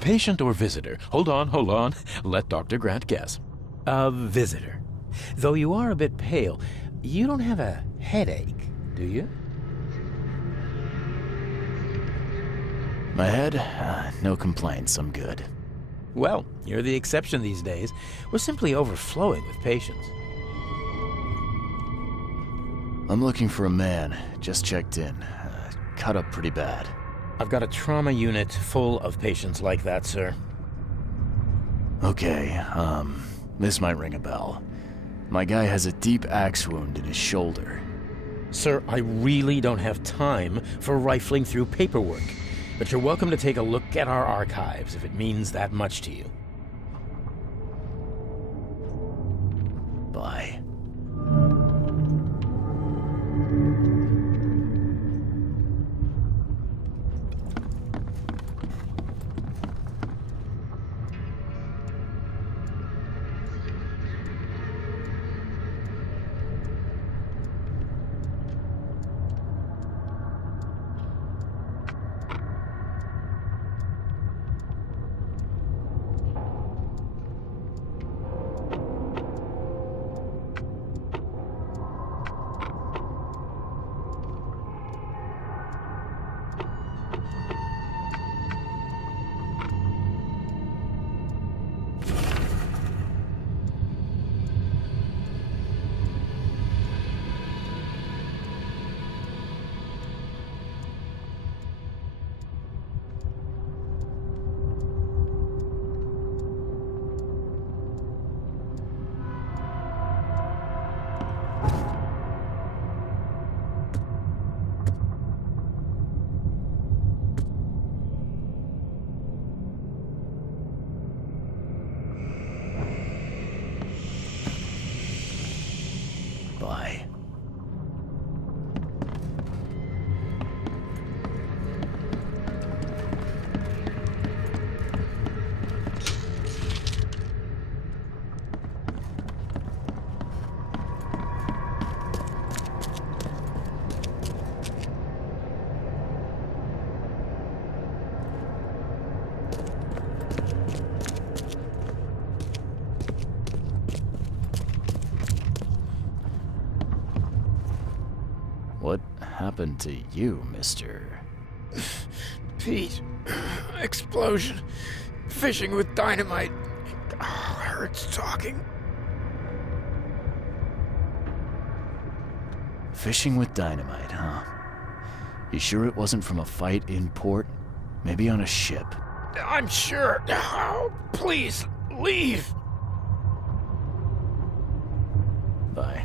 Patient or visitor? Hold on. Let Dr. Grant guess. A visitor. Though you are a bit pale, you don't have a headache, do you? My head? No complaints, I'm good. Well, you're the exception these days. We're simply overflowing with patients. I'm looking for a man. Just checked in. Cut up pretty bad. I've got a trauma unit full of patients like that, sir. Okay, this might ring a bell. My guy has a deep axe wound in his shoulder. Sir, I really don't have time for rifling through paperwork, but you're welcome to take a look at our archives if it means that much to you. Bye. happened to you, mister? Pete. Explosion. Fishing with dynamite. Hurts talking. Fishing with dynamite, huh? You sure it wasn't from a fight in port? Maybe on a ship? I'm sure. Oh, please, leave. Bye.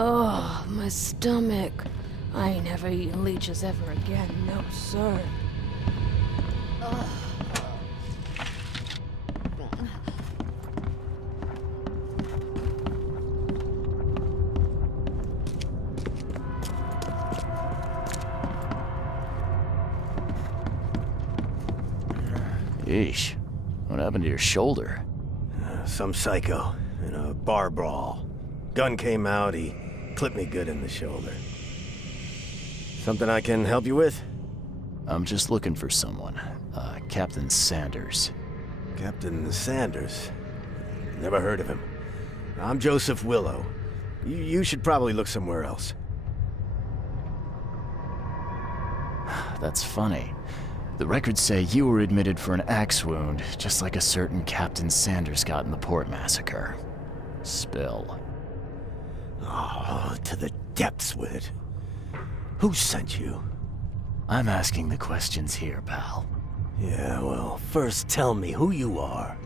Oh, my stomach. I ain't never eating leeches ever again, no sir. Yeesh. What happened to your shoulder? Some psycho in a bar brawl. Gun came out, he clipped me good in the shoulder. Something I can help you with? I'm just looking for someone. Captain Sanders. Captain Sanders? Never heard of him. I'm Joseph Willow. You should probably look somewhere else. That's funny. The records say you were admitted for an axe wound, just like a certain Captain Sanders got in the port massacre. Spill. Oh, to the depths with it. Who sent you? I'm asking the questions here, pal. Yeah, well, first tell me who you are.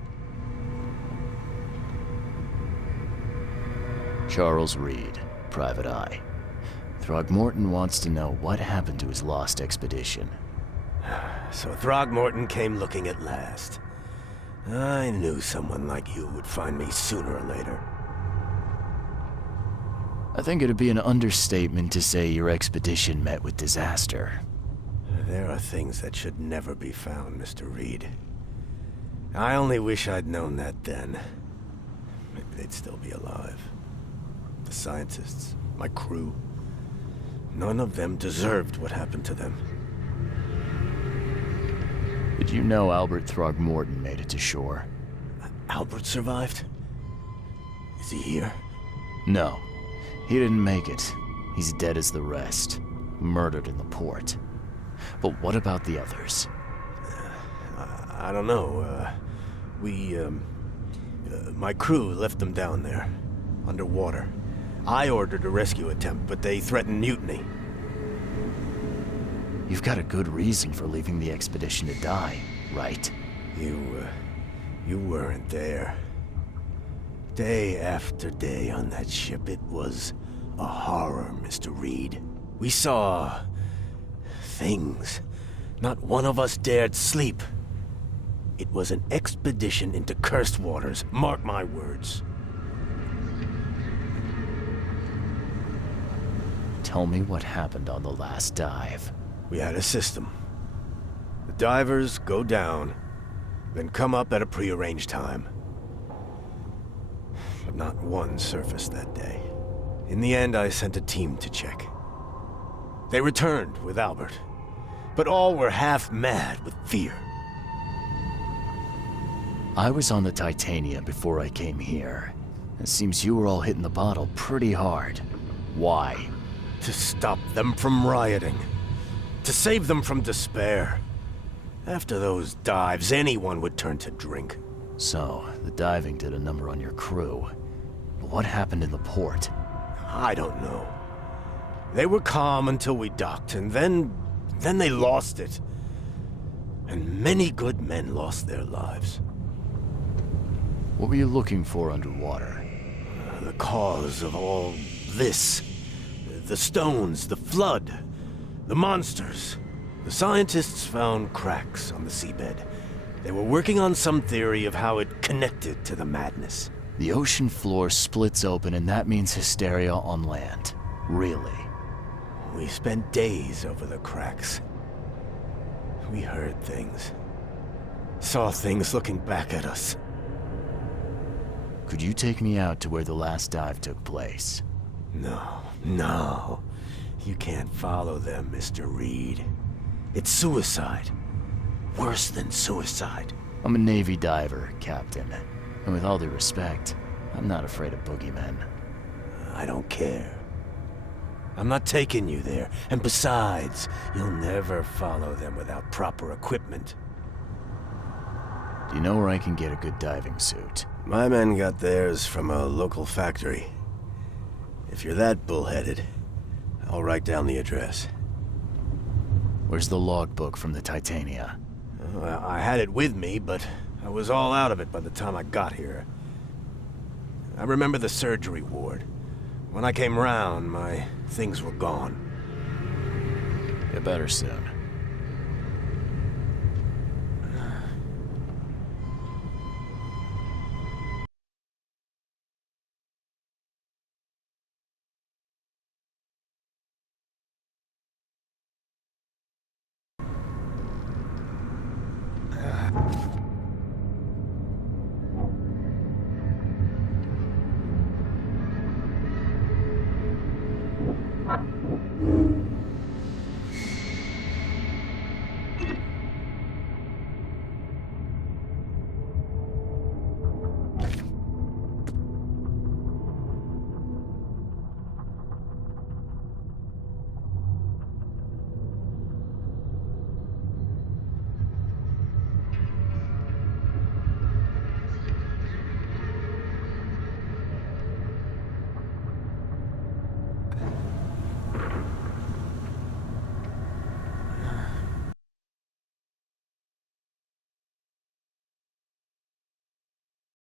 Charles Reed, Private Eye. Throgmorton wants to know what happened to his lost expedition. So Throgmorton came looking at last. I knew someone like you would find me sooner or later. I think it'd be an understatement to say your expedition met with disaster. There are things that should never be found, Mr. Reed. I only wish I'd known that then. Maybe they'd still be alive. The scientists, my crew, none of them deserved what happened to them. Did you know Albert Throgmorton made it to shore? Albert survived? Is he here? No. He didn't make it. He's dead as the rest. Murdered in the port. But what about the others? I don't know. My crew left them down there, underwater. I ordered a rescue attempt, but they threatened mutiny. You've got a good reason for leaving the expedition to die, right? You weren't there. Day after day on that ship, it was a horror, Mr. Reed. We saw things. Not one of us dared sleep. It was an expedition into cursed waters, mark my words. Tell me what happened on the last dive. We had a system. The divers go down, then come up at a prearranged time. But not one surfaced that day. In the end, I sent a team to check. They returned with Albert, but all were half mad with fear. I was on the Titania before I came here. It seems you were all hitting the bottle pretty hard. Why? To stop them from rioting. To save them from despair. After those dives, anyone would turn to drink. So, the diving did a number on your crew. But what happened in the port? I don't know. They were calm until we docked, and then they lost it. And many good men lost their lives. What were you looking for underwater? The cause of all this. The stones, the flood, the monsters. The scientists found cracks on the seabed. They were working on some theory of how it connected to the madness. The ocean floor splits open and that means hysteria on land. Really? We spent days over the cracks. We heard things. Saw things looking back at us. Could you take me out to where the last dive took place? No. You can't follow them, Mr. Reed. It's suicide. Worse than suicide. I'm a Navy diver, Captain. And with all due respect, I'm not afraid of boogeymen. I don't care. I'm not taking you there. And besides, you'll never follow them without proper equipment. Do you know where I can get a good diving suit? My men got theirs from a local factory. If you're that bullheaded, I'll write down the address. Where's the logbook from the Titania? I had it with me, but I was all out of it by the time I got here. I remember the surgery ward. When I came round, my things were gone. Get better soon.